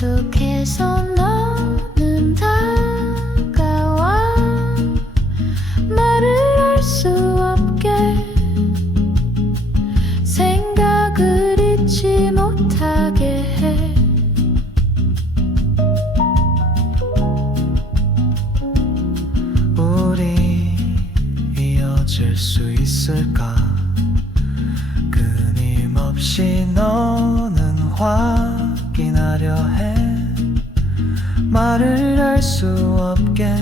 계속해서 너는 다가와 말을 할 수 없게 생각을 잊지 못하게 해. 우리 이어질 수 있을까? 끊임없이 너는 화 하려 해. 말을 할 수 없게.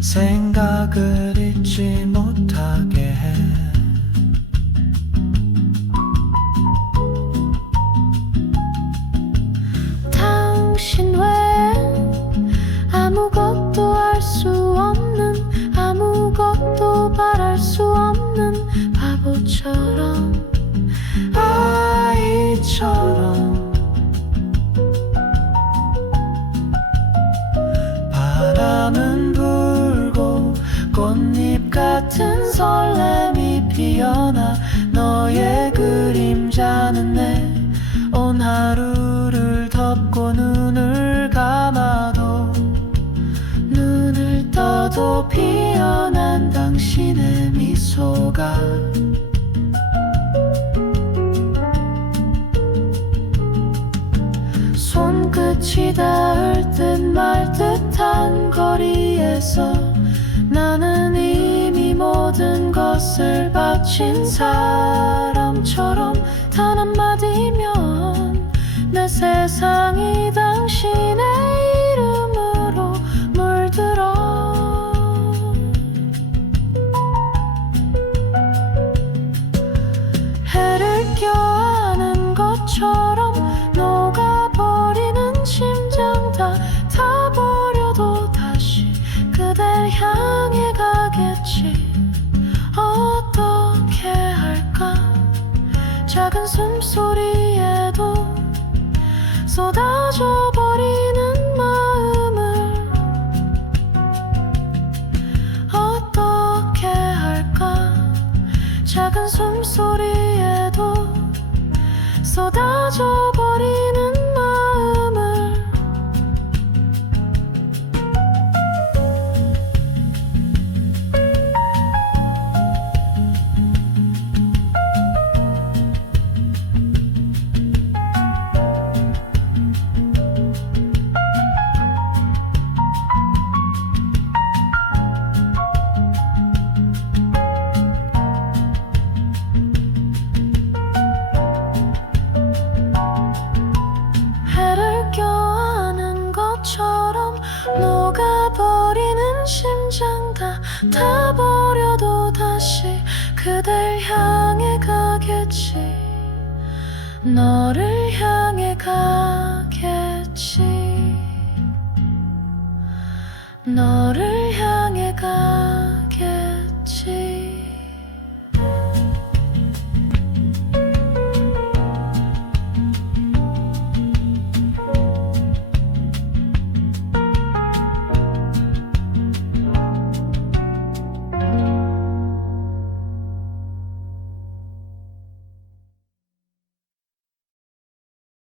생각을 잊지 못하게 해. 당신 외에 아무것도 알수 없는 아무것도 바랄 수 없는 바보처럼 같은 설렘이 피어나 너의 그림자는 내 온 하루를 덮고 눈을 감아도 눈을 떠도 피어난 당신의 미소가 손끝이 닿을 듯 말 듯한 거리에서 나는 이미 모든 것을 바친 사람처럼 단 한마디면 내 세상이 당신의 이름으로 물들어. 해를 껴안은 것처럼 작은 숨소리에도 쏟아져 버리는 마음을 어떻게 할까? 작은 숨소리에도 쏟아져 버리는 다 타버려도 다시 그댈 향해 가겠지. 너를 향해 가겠지. 너를